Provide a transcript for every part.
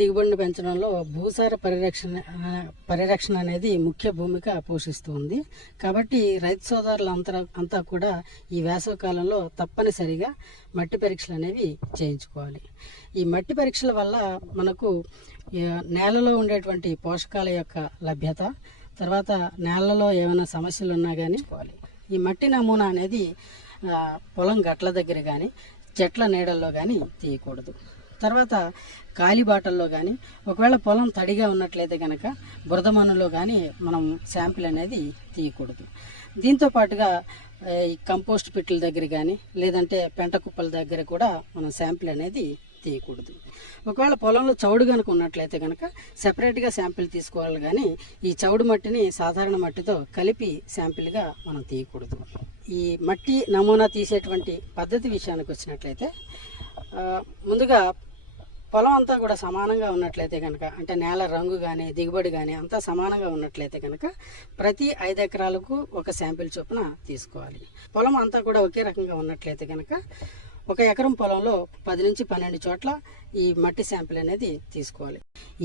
దిగుబడిని పెంచడంలో భూసార పరిరక్షణ అనేది ముఖ్య భూమిక పోషిస్తుంది. కాబట్టి రైతు సోదరులు అంతా కూడా ఈ వేసవి కాలంలో తప్పనిసరిగా మట్టి పరీక్షలు అనేవి చేయించుకోవాలి. ఈ మట్టి పరీక్షల వల్ల మనకు నేలలో ఉండేటువంటి పోషకాల యొక్క లభ్యత, తర్వాత నేలలో ఏమైనా సమస్యలు ఉన్నా కానీ ఈ మట్టి నమూనా అనేది పొలం గట్ల దగ్గర కానీ చెట్ల నీడల్లో కానీ తీయకూడదు. తర్వాత కాలిబాటల్లో కానీ ఒకవేళ పొలం తడిగా ఉన్నట్లయితే కనుక బురదమన్నులో కానీ మనం శాంపిల్ అనేది తీయకూడదు. దీంతో పాటుగా ఈ కంపోస్ట్ పిట్ల దగ్గర కానీ లేదంటే పెంట కుప్పల దగ్గర కూడా మనం శాంపిల్ అనేది తీయకూడదు. ఒకవేళ పొలంలో చౌడు కనుక ఉన్నట్లయితే కనుక సెపరేట్గా శాంపిల్ తీసుకోవాలి, కానీ ఈ చౌడు మట్టిని సాధారణ మట్టితో కలిపి శాంపిల్గా మనం తీయకూడదు. ఈ మట్టి నమూనా తీసేటువంటి పద్ధతి విషయానికి వచ్చినట్లయితే ముందుగా పొలం అంతా కూడా సమానంగా ఉన్నట్లయితే కనుక, అంటే నేల రంగు కానీ దిగుబడి కానీ అంతా సమానంగా ఉన్నట్లయితే కనుక ప్రతి 5 ఎకరాలకు ఒక శాంపిల్ చొప్పున తీసుకోవాలి. పొలం అంతా కూడా ఒకే రకంగా ఉన్నట్లయితే కనుక 1 ఎకరం పొలంలో 10 నుంచి 12 చోట్ల ఈ మట్టి శాంపిల్ అనేది తీసుకోవాలి.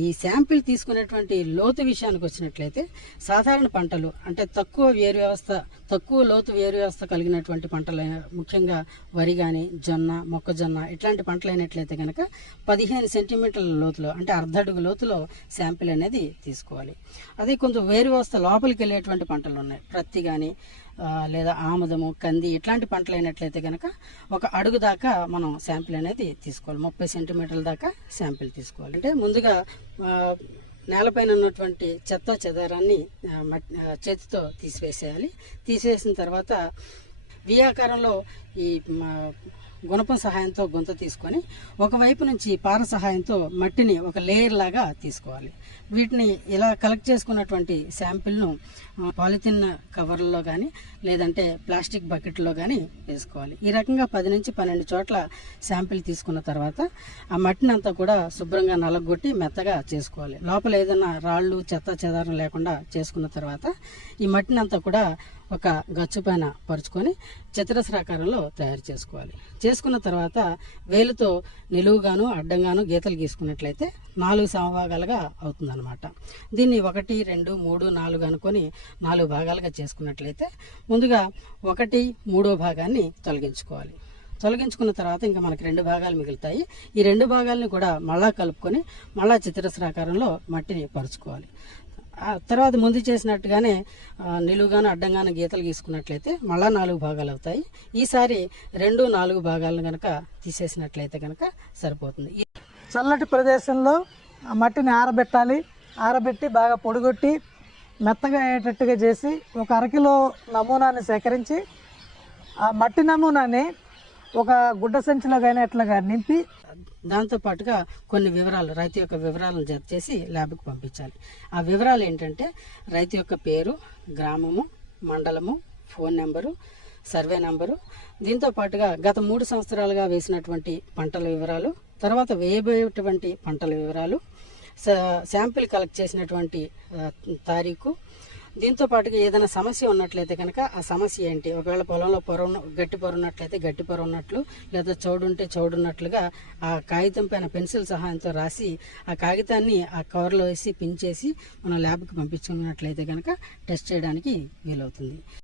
ఈ శాంపిల్ తీసుకునేటువంటి లోతు విషయానికి వచ్చినట్లయితే సాధారణ పంటలు, అంటే తక్కువ లోతు వేరు వ్యవస్థ కలిగినటువంటి పంటలు, ముఖ్యంగా వరి కానీ జొన్న, మొక్కజొన్న ఇట్లాంటి పంటలు అయినట్లయితే కనుక 15 సెంటీమీటర్ల లోతులో, అంటే అర్ధడుగు లోతులో శాంపిల్ అనేది తీసుకోవాలి. అదే కొంచెం వేరు వ్యవస్థ లోపలికి వెళ్ళేటువంటి పంటలు ఉన్నాయి, ప్రత్తి కానీ లేదా ఆముదము, కంది ఇట్లాంటి పంటలు అయినట్లయితే కనుక 1 అడుగు దాకా మనం శాంపిల్ అనేది తీసుకోవాలి. 30 సెంటీమీటర్ల దాకా శాంపిల్ తీసుకోవాలి. అంటే ముందుగా నేలపైన ఉన్నటువంటి చెత్త చెదారాన్ని చేతితో తీసివేసేయాలి. తీసివేసిన తర్వాత వి ఆకారంలో ఈ గుణపం సహాయంతో గుంత తీసుకొని ఒకవైపు నుంచి పార సహాయంతో మట్టిని ఒక లేయర్ లాగా తీసుకోవాలి. వీటిని ఇలా కలెక్ట్ చేసుకున్నటువంటి శాంపిల్ను పాలిథిన్ కవర్లలో కానీ లేదంటే ప్లాస్టిక్ బకెట్లో కానీ వేసుకోవాలి. ఈ రకంగా 10 నుంచి 12 చోట్ల శాంపిల్ తీసుకున్న తర్వాత ఆ మట్టిని అంతా కూడా శుభ్రంగా నలగొట్టి మెత్తగా చేసుకోవాలి. లోపల ఏదైనా రాళ్ళు చెత్త చెదారం లేకుండా చేసుకున్న తర్వాత ఈ మట్టిని అంతా కూడా ఒక గచ్చు పైన పరుచుకొని చతురస్రాకారంలో తయారు చేసుకోవాలి. చేసుకున్న తర్వాత వేలుతో నిలువుగాను అడ్డంగాను గీతలు గీసుకున్నట్లయితే 4 సమభాగాలుగా అవుతుందన్నమాట. దీన్ని 1, 2, 3, 4 అనుకొని 4 భాగాలుగా చేసుకున్నట్లయితే ముందుగా 1, 3వ భాగాన్ని తొలగించుకోవాలి. తొలగించుకున్న తర్వాత ఇంకా మనకి 2 భాగాలు మిగులుతాయి. ఈ 2 భాగాలని కూడా మళ్ళా కలుపుకొని మళ్ళా చతురస్రాకారంలో మట్టిని పరుచుకోవాలి. తర్వాత ముందు చేసినట్టుగానే నిలువుగాను అడ్డంగాను గీతలు గీసుకున్నట్లయితే మళ్ళా 4 భాగాలు అవుతాయి. ఈసారి 2, 4 భాగాలను కనుక తీసేసినట్లయితే కనుక సరిపోతుంది. చల్లటి ప్రదేశంలో ఆ మట్టిని ఆరబెట్టాలి. ఆరబెట్టి బాగా పొడిగొట్టి మెత్తగా అయ్యేటట్టుగా చేసి 1 అరకిలో నమూనాని సేకరించి ఆ మట్టి నమూనాని ఒక గుడ్డ సంచిలో కానీ ఎట్లాగా నింపి దాంతోపాటుగా కొన్ని వివరాలు, రైతు యొక్క వివరాలను జత చేసి ల్యాబ్కి పంపించాలి. ఆ వివరాలు ఏంటంటే రైతు యొక్క పేరు, గ్రామము, మండలము, ఫోన్ నెంబరు, సర్వే నెంబరు, దీంతో పాటుగా గత 3 సంవత్సరాలుగా వేసినటువంటి పంటల వివరాలు, తర్వాత వేయబోయేటువంటి పంటల వివరాలు, శాంపిల్ కలెక్ట్ చేసినటువంటి తారీఖు, దీంతో పాటుగా ఏదైనా సమస్య ఉన్నట్లయితే కనుక ఆ సమస్య ఏంటి, ఒకవేళ పొలంలో గట్టి పొర ఉన్నట్లయితే గట్టి పొర ఉన్నట్లు, లేదా చౌడు ఉంటే చౌడు ఉన్నట్లుగా ఆ కాగితం పైన పెన్సిల్ సహాయంతో రాసి ఆ కాగితాన్ని ఆ కవర్లో వేసి పిన్ చేసి మనం ల్యాబ్కి పంపించుకున్నట్లయితే కనుక టెస్ట్ చేయడానికి వీలవుతుంది.